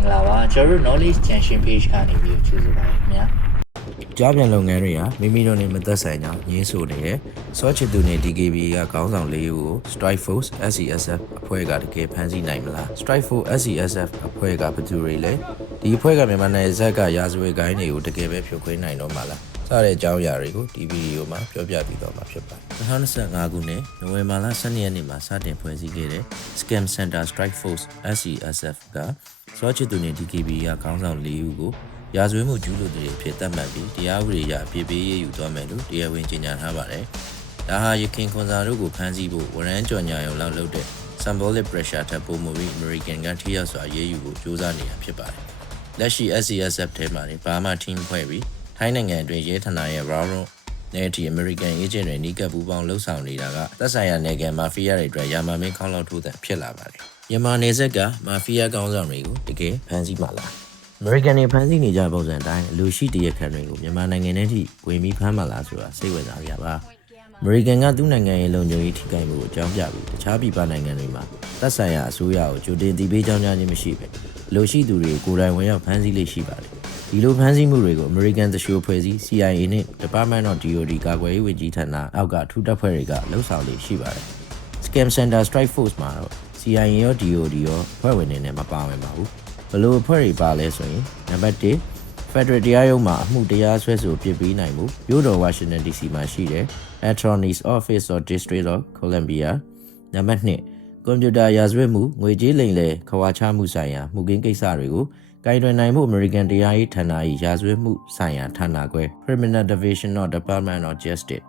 င်္ဂလာပါကျွန်တော်တို့ knowledge junction page ကနေပြီးကြိုဆိုပါရခင်ဗျာကြားပြန်လုပ်ငန်းတွေဟာမိမိတို့နဲ့မသက်ဆိုင်ကြောင်းညင်းဆိုနေတဲ့စောချစ်သူနဲ့ DKB ကခေါင်းဆောင်လေးဦးကို Strike Force SCSF အဖွဲ့ကတကယ်ဖမ်းဆီးနိုင်မလား Strike Force SCSF အဖွဲ့ကဘယ်သူတွေလဲဒီအဖွဲ့ကမြန်မာနိုင်ငံဇက်ကရာဇဝတ်ဂိုင်းတွေကိုတကယ်ပဲဖြိုခွင်းနိုင်တော့မှာလားစတဲ့အကြောင်းအရာတွေကိုဒီဗီဒီယိုမှာပြောပြပြီးတော့မှာဖြစ်ပါတယ်2025ခုနှစ်နိုဝင်ဘာလ12ရက်နေ့မှာစတင်ဖွဲ့စည်းခဲ့တဲ့ Scam Center Strike Force SCSF က စောချစ်သူနဲ့ DKB ကခေါင်းဆောင်လေးဦးကိုရာဇဝတ်မှုကျူးလွန်သူတွေဖြစ်သတ်မှတ်ပြီးတရားဥပဒေအရအပြစ်ပေးရေးယူသွားမယ်လို့တရားဝင်ကြေညာထားပါတယ်။ဒါဟာရခင်ခွန်စာတို့ကိုဖမ်းဆီးဖို့ဝရမ်းကြော်ညာရုံလောက်လုပ်တဲ့ symbolic pressure ထပ်ပိုမိုပြီး American ကထိရောက်စွာရေးယူဖို့ကြိုးစားနေတာဖြစ်ပါတယ်။လက်ရှိ SCSF ထဲမှာနေဘာမှ team ဖွဲ့ပြီးထိုင်းနိုင်ငံအတွင်းရဲဌာနရဲ့ Railroad နဲ့ဒီ American agent တွေနီးကပ်ပူးပေါင်းလှုပ်ဆောင်နေတာကသက်ဆိုင်ရာနိုင်ငံမာဖီးယားတွေအတွက်ယာမမင်းခေါင်းလောက်ထိုးတဲ့ဖြစ်လာပါတယ်။ မြန်မာနေဆက်ကမာဖီးယားကောင်းဆောင်တွေကိုတကယ်ဖမ်းဆီးမှလား။ American တွေဖမ်းဆီးနေကြပုံစံအတိုင်းလူရှိတရက်ခံတွေကိုမြန်မာနိုင်ငံထဲထိဝင်ပြီးဖမ်းမှလားဆိုတာစိတ်ဝင်စားကြပါ။ American ကသူ့နိုင်ငံရဲ့လုံခြုံရေးထိခိုက်မှုကိုအကြောင်းပြပြီးတခြားပြည်ပနိုင်ငံတွေမှာသက်ဆိုင်ရာအစိုးရကိုကြိုတင်တည်ပေးကြောင်းကြားခြင်းမရှိပဲလူရှိသူတွေကိုယ်တိုင်ဝင်ရောက်ဖမ်းဆီးလိမ့်ရှိပါတယ်။ဒီလိုဖမ်းဆီးမှုတွေကို American သရှိုးဖွဲ့စည်း CIA နဲ့ Department of DoD ကာကွယ်ရေးဝန်ကြီးဌာနအောက်ကထူးတပ်ဖွဲ့တွေကလှုပ်ဆောင်နေရှိပါတယ်။ Scam Center Strike Force မှာတော့ CIA ရော DoD ရောဖွဲ့ဝင်နေနဲ့မပါဝင်ပါဘူး။ဘလို့အဖွဲ့တွေပါလဲဆိုရင်နံပါတ်1 Federal တရားရုံးမှာအမှုတရားစွဲဆိုပြစ်ပြီးနိုင်မှုမြို့တော် Washington DC မှာရှိတဲ့ Attorney's Office of District of Columbia နံပါတ်2ကွန်ပျူတာရာဇဝတ်မှုငွေကြေးလိမ်လည်ခွာချမှုဆိုင်ရာမှုကင်းကိစ္စတွေကိုကိုင်တွယ်နိုင်မှု American တရားရေးဌာန၏ရာဇဝတ်မှုဆိုင်ရာဌာနခွဲ Criminal Division of Department of Justice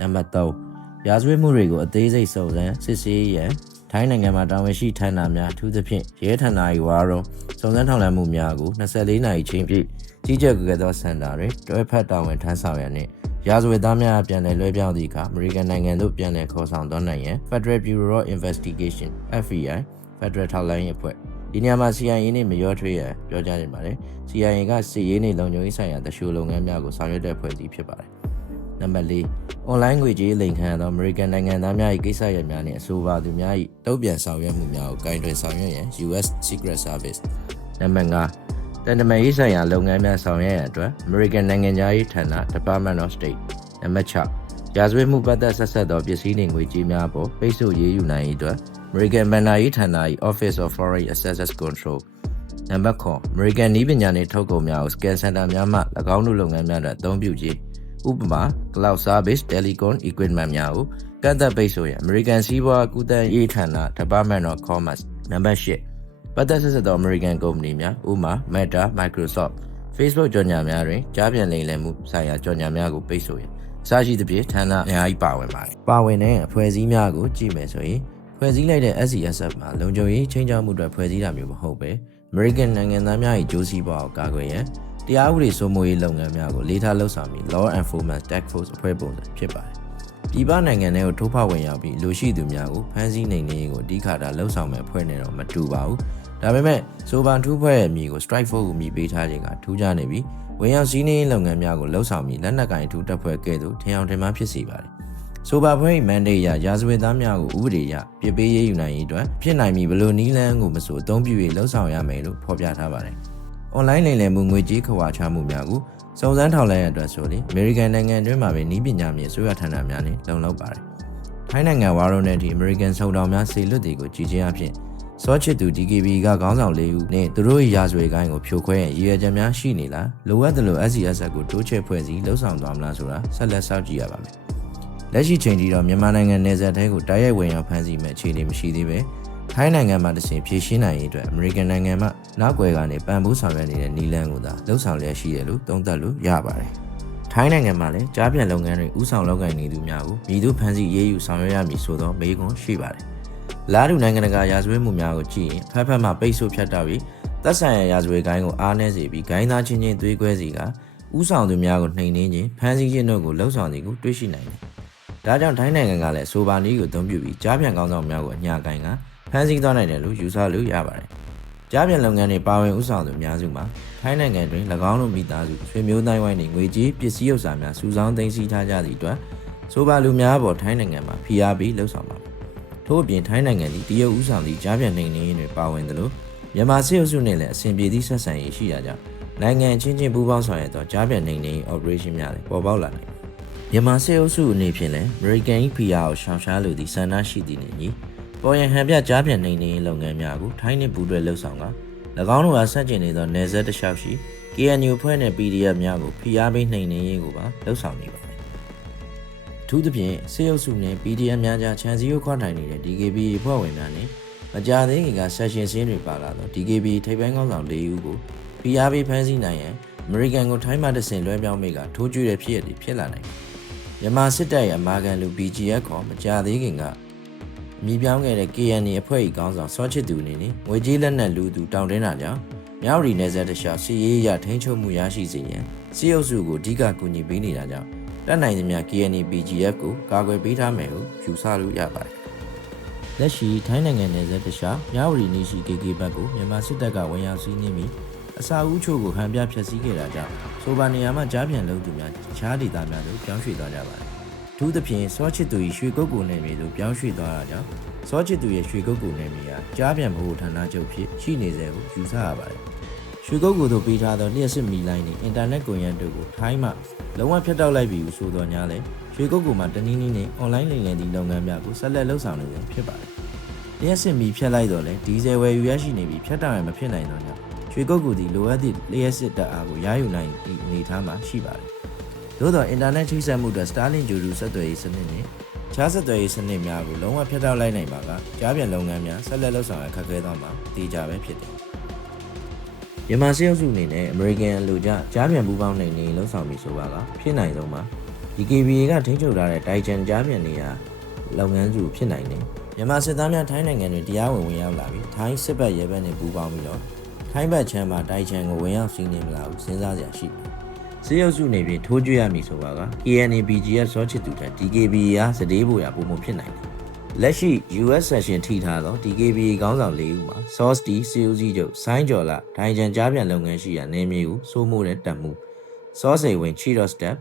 နံပါတ်3ရာဇဝတ်မှုတွေကိုအသေးစိတ်စုံစမ်းစစ်ဆေးရန် ထိုင်းနိုင်ငံမှာတာဝန်ရှိဌာနများအထူးသဖြင့်ရဲဌာန၏ဝါရုံစုံစမ်းထောက်လှမ်းမှုများကို24နာရီချိန်ပြည့်ကြီးကြပ်ကြသောစင်တာတွင်တွဲဖက်တာဝန်ထမ်းဆောင်ရန်နှင့်ရာဇဝတ်သားများပြန်လည်လွှဲပြောင်းသည့်အခါအမေရိကန်နိုင်ငံသို့ပြန်လည်ခေါ်ဆောင်သွားနိုင်ရန် Federal Bureau of Investigation FBI Federal ထောက်လှမ်းရေးအဖွဲ့ဒီနေရာမှာ CIA နဲ့မရောထွေးရန်ပြောကြားနေပါတယ် CIA ကစစ်ရေးနဲ့လုံခြုံရေးဆိုင်ရာတရှိုးလုပ်ငန်းများကိုဆောင်ရွက်တဲ့ဖွဲ့စည်းဖြစ်ပါတယ် နံပါတ်၄ online ငွေကြေးလိမ်ခံရသော American နိုင်ငံသားများ၏ကိစ္စရပ်များနှင့်အဆိုပါသူများ၏တုံ့ပြန်ဆောင်ရွက်မှုများကိုဂိုင်တွင်ဆောင်ရွက်ရန် US Secret Service နံပါတ်5တန်တမာရေးဆိုင်ရာလုပ်ငန်းများဆောင်ရွက်ရန်အတွက် American နိုင်ငံသားရေးဌာန Department of State နံပါတ်6ရာဇဝတ်မှုပတ်သက်ဆက်ဆက်သောပစ္စည်းနှင့်ငွေကြေးများပေါ်ပိတ်ဆို့ရေးယူနိုင်ရေးအတွက် American ဘဏ္ဍာရေးဌာန၏ Office of Foreign Assets Control နံပါတ်9 American နည်းပညာနှင့်ထုတ်ကုန်များကို scan center များမှ၎င်းတို့လုပ်ငန်းများအတွက်အသုံးပြုခြင်း ဥပမာ cloud service telecom equipment များကိုကန့်သက်ပိတ်ဆို့ရန် American စီးပွားကူးသန်းရေးဌာန Department of Commerce နံပါတ်10ပတ်သက်ဆက်ဆက်သော American ကုမ္ပဏီများဥပမာ Meta Microsoft Facebook ကြော်ညာများတွင်ကြားပြန်လိမ်လည်မှုဆိုင်ရာကြော်ညာများကိုပိတ်ဆို့ရန်အစရှိသဖြင့်ဌာနအများကြီးပါဝင်ပါတယ်ပါဝင်တဲ့အဖွဲ့အစည်းများကိုကြည့်မယ်ဆိုရင်ဖွဲ့စည်းလိုက်တဲ့ SCSF မှာလုံခြုံရေးချင်းချောက်မှုအတွက်ဖွဲ့စည်းတာမျိုးမဟုတ်ပဲ American နိုင်ငံသားများ၏ဂျိုးစီးပွားကိုကာကွယ်ရန် တရားဥပဒေစိုးမိုးရေးလုပ်ငန်းများကိုလေးထားလှုပ်ဆောင်ပြီး Law Enforcement Task Force အဖွဲ့ပုံစံဖြစ်ပါတယ်။ပြည်ပနိုင်ငံတွေကိုထိုးဖောက်ဝင်ရောက်ပြီးလူရှိသူများကိုဖမ်းဆီးနိုင်နေကိုအဓိကထားလှုပ်ဆောင်မဲ့အဖွဲ့နဲ့တော့မတူပါဘူး။ဒါပေမဲ့ဆိုဗန်ထူးဖွဲ့ရဲ့အမည်ကို Strike Force ကိုမြည်ပေးထားခြင်းကထူးခြားနေပြီးဝင်ရောက်စီးနှင်းလုပ်ငန်းများကိုလှုပ်ဆောင်ပြီးလက်နက်ကင်ထူးတပ်ဖွဲ့ကဲ့သို့ထင်အောင်ထင်မှားဖြစ်စေပါတယ်။ဆိုပါဖွဲ့၏မန်ဒေးရရာဇဝတ်သားများကိုဥပဒေအရပြစ်ပေးရေးယူနိုင်ရေးအတွက်ဖြစ်နိုင်မည်ဘလို့နီးလန်းကိုမဆိုအသုံးပြု၍လှုပ်ဆောင်ရမယ်လို့ဖော်ပြထားပါတယ်။ online လိမ်လည်မှုငွေကြေးခွာချမှုများကိုစုံစမ်းထောက်လှမ်းရတဲ့အတွက်ဆိုရင် American နိုင်ငံအတွင်းမှာပဲနီးပညာမြေဆိုရဌာနများနဲ့လုံလောက်ပါတယ်။ထိုင်းနိုင်ငံဝါရုံနဲ့ဒီ American စုံတော်များစေလွတ်တွေကိုကြည်ချင်းအဖြစ်စောချစ်သူ DKB ကခေါင်းဆောင်၄ဦးနဲ့သူတို့၏ရာဇဝတ်ကိုင်းကိုဖြိုခွဲရန်ရည်ရွယ်ချက်များရှိနေလားလိုအပ်တယ်လို့ SCSS ကိုတိုးချဲ့ဖွဲ့စည်းလှုပ်ဆောင်သွားမလားဆိုတာဆက်လက်စောင့်ကြည့်ရပါမယ်။လက်ရှိချိန်ထိတော့မြန်မာနိုင်ငံနယ်စပ်ထဲကိုတိုက်ရိုက်ဝင်ရောက်ဖမ်းဆီးမဲ့အခြေအနေမရှိသေးပဲ ထိုင်းနိုင်ငံမှာတစဉ်ဖြည့်ရှင်းနိုင်ရေးအတွက် American နိုင်ငံမှနောက်ွယ်ကနေပံ့ပိုးဆောင်ရွက်နေတဲ့နီလန်ကိုသာလှုပ်ဆောင်လျက်ရှိတယ်လို့သုံးသပ်လို့ရပါတယ်။ထိုင်းနိုင်ငံမှာလည်းကြားပြန်လုပ်ငန်းတွေဥဆောင်လုပ်ကိုင်နေသူများကိုပြည်သူဖမ်းဆီးရေးယူဆောင်ရွက်ရမည်ဆိုသောမေးခွန်းရှိပါတယ်။လာတူနိုင်ငံတကာရာဇဝတ်မှုများကိုကြည့်ရင်ဖက်ဖက်မှပိတ်ဆို့ဖြတ်တောက်ပြီးသက်ဆိုင်ရာရာဇဝတ်ကိုင်းကိုအားနည်းစေပြီးဂိုင်းသားချင်းချင်းသွေးကွဲစီကဥဆောင်သူများကိုနှိမ်နင်းခြင်းဖမ်းဆီးခြင်းတို့ကိုလှုပ်ဆောင်သည်ကိုတွေ့ရှိနိုင်တယ်။ဒါကြောင့်ထိုင်းနိုင်ငံကလည်းဆိုပါနည်းကိုအသုံးပြုပြီးကြားပြန်ကောင်းဆောင်များကိုအညာကိုင်းက ဖမ်းဆီးသွားနိုင်တယ်လို့ယူဆလို့ရပါတယ်။ကြားပြန်လုပ်ငန်းတွေပါဝင်ဥဆောင်သူအများစုမှာထိုင်းနိုင်ငံတွင်၎င်းတို့မိသားစုဆွေမျိုးတိုင်းဝိုင်းတွေငွေကြေးပစ္စည်းဥစ္စာများစုဆောင်းသိမ်းဆည်းထားကြသည့်အတွက်ဆိုပါလူများပေါ်ထိုင်းနိုင်ငံမှာဖိအားပေးလှုပ်ဆောင်ပါမယ်။ထို့အပြင်ထိုင်းနိုင်ငံသည်တရုတ်ဥဆောင်သည့်ကြားပြန်နေနေတွင်ပါဝင်သလိုမြန်မာစစ်အုပ်စုနဲ့လည်းအဆင်ပြေသည့်ဆက်ဆံရေးရှိတာကြောင့်နိုင်ငံအချင်းချင်းပူးပေါင်းဆောင်ရွက်သောကြားပြန်နေနေ operation များလည်းပေါ်ပေါက်လာနိုင်တယ်မြန်မာစစ်အုပ်စုအနေဖြင့်လည်း American PR ကိုရှောင်ရှားလိုသည့်ဆန္ဒရှိသည့်နေညီ ပေါ်ရန်ဟန်ပြကြားပြန်နေနေလုပ်ငန်းများကိုထိုင်းနှင့်ပူးတွဲလှုပ်ဆောင်က၎င်းတို့အားဆက်ကျင်နေသောနယ်စပ်တစ်လျှောက်ရှိ KNU ဖွဲ့နဲ့ PDF များကိုဖိအားပေးနှိမ်နင်းရေးကိုပါလှုပ်ဆောင်နေပါတယ်အထူးသဖြင့်စေရုပ်စုနဲ့ PDF များကြားခြံစည်းရိုးခွာထိုင်နေတဲ့ DKB ဖွဲ့ဝင်များနဲ့မကြာသေးခင်ကဆက်ရှင်စင်းတွေပါလာတော့ DKB ထိပ်ပိုင်းကောင်းဆောင်၄ဦးကိုဖိအားပေးဖမ်းဆီးနိုင်ရန် American ကိုထိုင်းမှတစ်ဆင့်လွှဲပြောင်းမိကထိုးကျွေးတဲ့ဖြစ်ရည်ဖြစ်လာနိုင်တယ်မြန်မာစစ်တပ်ရဲ့အမာခံလူ BGF ခေါ်မကြာသေးခင်က အမိပြောင်းခဲ့တဲ့ KNY အဖွဲ့၏ကောင်းဆောင်စောချစ်သူအနေနဲ့ငွေကြေးလက်နက်လူသူတောင်းတင်းတာကြောင့်မြောက်ရီနယ်စပ်တခြားစီရေးရထိန်းချုပ်မှုရရှိစေရန်စီအုပ်စုကိုအဓိကကူညီပေးနေတာကြောင့်တက်နိုင်သမျှ KNY BGF ကိုကာကွယ်ပေးထားမယ်ဟုယူဆလို့ရပါတယ်။လက်ရှိထိုင်းနိုင်ငံနယ်စပ်တခြားမြောက်ရီနေရှိ KK ဘက်ကိုမြန်မာစစ်တပ်ကဝင်ရောက်စီးနင်းပြီးအစာအုပ်ချို့ကိုဟန်ပြဖျက်ဆီးခဲ့တာကြောင့်ဆိုပါနေရာမှာကြားပြန်လုံသူများခြားဒေသများသို့ပြောင်းရွှေ့သွားကြပါတယ်။ ထူးသဖြင့်စောချစ်သူ၏ရွှေကုတ်ကူနယ်မြေသို့ပြောင်းရွှေ့သွားတာကြောင့်စောချစ်သူရဲ့ရွှေကုတ်ကူနယ်မြေဟာကြားပြန်မှုဌာနချုပ်ဖြစ်ရှိနေစေဟုယူဆရပါတယ်။ရွှေကုတ်ကူသို့ပေးထားသောလျှက်စစ်မီလိုင်းနှင့်အင်တာနက်ကွန်ရက်တို့ကိုထိုင်းမှလုံးဝဖျက်တောက်လိုက်ပြီဟုဆိုတော်ညာလဲရွှေကုတ်ကူမှာတနည်းနည်းနဲ့အွန်လိုင်းလိမ်လည်သည့်လုပ်ငန်းများကိုဆက်လက်လှုပ်ဆောင်နေခြင်းဖြစ်ပါတယ်။လျှက်စစ်မီဖြတ်လိုက်တော့လဲဒီဇယ်ဝယ်ယူရရှိနေပြီးဖြတ်တောက်ရမဖြစ်နိုင်တော့ကြောင့်ရွှေကုတ်ကူသည်လိုအပ်သည့်လျှက်စစ်တပ်အားကိုရယူနိုင်သည့်အနေအထားမှာရှိပါတယ်။ သို့သောအင်တာနက်ချိတ်ဆက်မှုအတွက် Starlink ဂျူရူဆက်သွယ်ရေးစနစ်နှင့်ခြားဆက်သွယ်ရေးစနစ်များကိုလုံးဝဖျက်တောက်လိုက်နိုင်ပါကကြားပြန်လုပ်ငန်းများဆက်လက်လှုပ်ဆောင်ရခက်ခဲသွားမှာတည်ကြပဲဖြစ်တယ်။မြန်မာစစ်အုပ်စုအနေနဲ့ American လူကြကြားပြန်ပူးပေါင်းနိုင်နေလှုပ်ဆောင်ပြီးဆိုပါကဖြစ်နိုင်ဆုံးမှာ DKBA ကထိန်းချုပ်ထားတဲ့တိုင်ချန်ကြားပြန်နေရာလုပ်ငန်းစုဖြစ်နိုင်တယ်။မြန်မာစစ်သားများထိုင်းနိုင်ငံတွင်တရားဝင်ဝင်ရောက်လာပြီးထိုင်းစစ်ဘက်ရဲဘက်နဲ့ပူးပေါင်းပြီးတော့ထိုင်းဘက်ချမ်းမှာတိုင်ချန်ကိုဝင်ရောက်စီးနင်းမလားဟုစဉ်းစားကြရရှိတယ်။ စစ်ရုပ်စုနေပြီးထိုးကြွရမည်ဆိုပါက KNA BGF စောချစ်သူတဲ့ DKBA အားစတေးဖို့ရပုံမဖြစ်နိုင်တယ်။လက်ရှိ US Session ထိထားသော DKBA ခေါင်းဆောင်၄ဦးမှာ Source D စီဦးစီးချုပ်ဆိုင်းကျော်လာဒိုင်ချန်ကြားပြန်လုပ်ငန်းရှိရာနေမြေကိုစိုးမိုးတဲ့တပ်မှု Source စိန်ဝင် Chief of Staff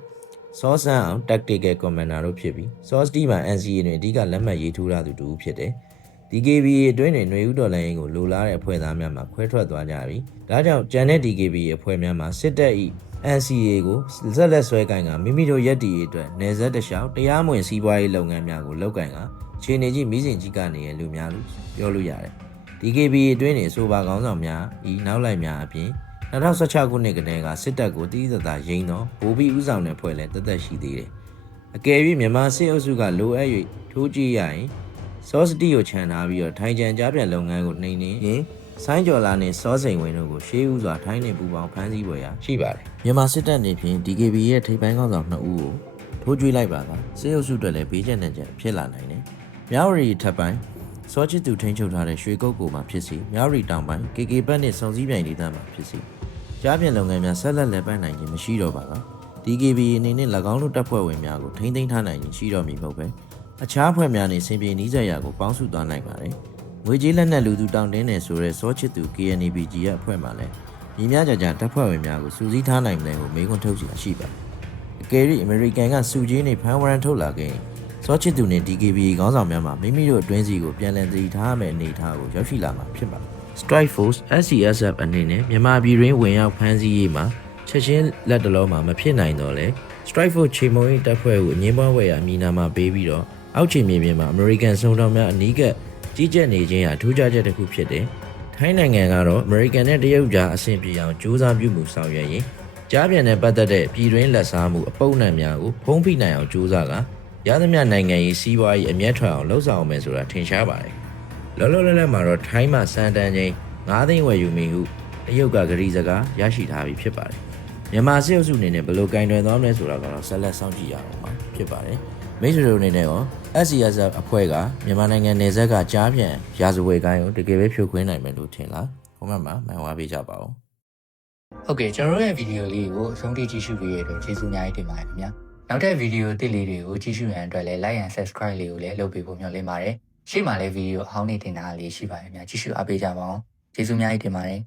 စောဆန်းအောင် Tactical Commander တို့ဖြစ်ပြီး Source D မှာ NCA တွင်အဓိကလက်မှတ်ရေးထိုးထားသူတူဖြစ်တယ်။ DKBA အတွင်းတွင်ຫນွေဦးတော်လိုင်းရင်ကိုလိုလားတဲ့အဖွဲ့သားများမှခွဲထွက်သွားကြပြီ။ဒါကြောင့်ကျန်တဲ့ DKBA အဖွဲ့များမှာစစ်တပ်၏ NCA ကိုဆက်လက်ဆွဲကင်ကမိမိတို့ရက်တီရေးအတွက်နေဆက်တလျှောက်တရားမဝင်စီးပွားရေးလုပ်ငန်းများကိုလုပ်ကင်ကခြေနေကြီးမိစဉ်ကြီးကနေရလူများလို့ပြောလို့ရတယ်။ DKBA အတွင်းတွင်ဆိုပါကောင်းဆောင်များဤနောက်လိုက်များအပြင်2016ခုနှစ်ကတည်းကစစ်တပ်ကိုတည်တည်သာရိန်သောဗိုလ်ပြီးဦးဆောင်တဲ့ဖွဲ့လည်းတသက်ရှိသေးတယ်။အကယ်၍မြန်မာစစ်အုပ်စုကလိုအပ်၍ထိုးကြည့်ရရင် စောစတီကိုခြံထားပြီးတော့ထိုင်ကြံကြားပြန်လုပ်ငန်းကိုနှိမ်နေရင်ဆိုင်းကျော်လာနဲ့စောစိန်ဝင်တို့ကိုရှေးဦးစွာထိုင်းနေပူပေါင်းဖမ်းဆီးပွဲရရှိပါတယ်။မြန်မာစစ်တပ်နေဖြင့် DKB ရဲ့ထိပ်ပိုင်းကောင်းဆောင်2ဦးကိုထိုးကြွေးလိုက်ပါကစစ်အုပ်စုတွေလည်းဘေးကျတဲ့ကြဖြစ်လာနိုင်တယ်။မြောက်ရီထပ်ပိုင်းစောချစ်သူထိန်းချုပ်ထားတဲ့ရွှေကုတ်ကိုမှာဖြစ်စီမြောက်ရီတောင်ပိုင်း KK ဘတ်နဲ့စုံစည်းပြိုင်ဒေသမှာဖြစ်စီကြားပြန်လုပ်ငန်းများဆက်လက်လည်ပတ်နိုင်ခြင်းမရှိတော့ပါက DKB အနေနဲ့၎င်းတို့တပ်ဖွဲ့ဝင်များကိုထိန်းသိမ်းထားနိုင်ခြင်းရှိတော့မည်မဟုတ်ပဲ အခြားဖွဲ့များနဲ့စင်ပြေနီးစပ်ရာကိုပေါင်းစုသွားနိုင်ပါတယ်။ငွေကြေးလက်နက်လူသူတောင်းတင်းနေဆိုတဲ့စောချစ်သူ KNBG ရဲ့အဖွဲ့မှလည်းညီများကြကြတပ်ဖွဲ့ဝင်များကိုစူးစီးထားနိုင်တယ်ကိုမေးခွန်းထုတ်စီရှိပါတယ်။အကယ်၍အမေရိကန်ကစူကြီးနေဖန်ဝရန်ထုတ်လာခဲ့ရင်စောချစ်သူနဲ့ DKB ခေါင်းဆောင်များမှာမိမိတို့အတွင်းစီကိုပြန်လည်တည်ထားရမယ့်အနေအထားကိုရောက်ရှိလာမှာဖြစ်ပါတယ်။ Strike Force SCSF အနေနဲ့မြန်မာပြည်တွင်ဝင်ရောက်ဖမ်းဆီးရေးမှာချက်ချင်းလက်တလုံးမှာမဖြစ်နိုင်တော့လဲ Strike Force ချေမုံရေးတပ်ဖွဲ့ကိုအငင်းပွားဝယ်ရာအမည်နာမှာပေးပြီးတော့ အောက်ခြေမြေပြင်မှာ American စုံတော်များအနီးကပ်ကြီးကြပ်နေခြင်းဟာထူးခြားချက်တစ်ခုဖြစ်တယ်။ထိုင်းနိုင်ငံကတော့ American နဲ့တရုတ်ကြားအဆင်ပြေအောင်ကြိုးစားပြုမှုဆောင်ရွက်ရင်ကြားပြန်တဲ့ပတ်သက်တဲ့ပြည်တွင်းလက်စားမှုအပုပ်နှံများကိုဖုံးဖိနိုင်အောင်ကြိုးစားကရသမျှနိုင်ငံရေးစီးပွားရေးအမျက်ထွက်အောင်လှုံ့ဆော်အောင်မယ်ဆိုတာထင်ရှားပါတယ်။လောလောလတ်လတ်မှာတော့ထိုင်းမှာစံတန်ချင်း9သိန်းဝယ်ယူမိဟုတရုတ်ကဂရီစကားရရှိထားပြီဖြစ်ပါတယ်။မြန်မာစစ်အုပ်စုအနေနဲ့ဘယ်လိုကင်တွယ်သွားမလဲဆိုတာကတော့ဆက်လက်စောင့်ကြည့်ရအောင်ပါဖြစ်ပါတယ်။ မိတ်ဆွေတို့အနေနဲ့ရော SCS အဖွဲ့ကမြန်မာနိုင်ငံနယ်စပ်ကကြားပြန်ရာဇဝယ်ကိုင်းကိုတကယ်ပဲဖြိုခွင်းနိုင်မယ်လို့ထင်လား။ခေါမန့်မှာမှန်ဝါပေးကြပါဦး။ဟုတ်ကဲ့ကျွန်တော်တို့ရဲ့ဗီဒီယိုလေးကိုအဆုံးထိကြည့်ရှုပေးရတဲ့အတွက်ကျေးဇူးအများကြီးတင်ပါတယ်ခင်ဗျာနောက်တဲ့ဗီဒီယိုတစ်လေးတွေကိုကြည့်ရှုရန်အတွက်လည်း like and subscribe လေးကိုလည်းလုပ်ပေးဖို့မျှော်လင့်ပါတယ်ရှေ့မှာလည်းဗီဒီယိုအဟောင်းနေတင်တာလေးရှိပါတယ်ခင်ဗျာကြည့်ရှုအားပေးကြပါအောင်ကျေးဇူးအများကြီးတင်ပါတယ်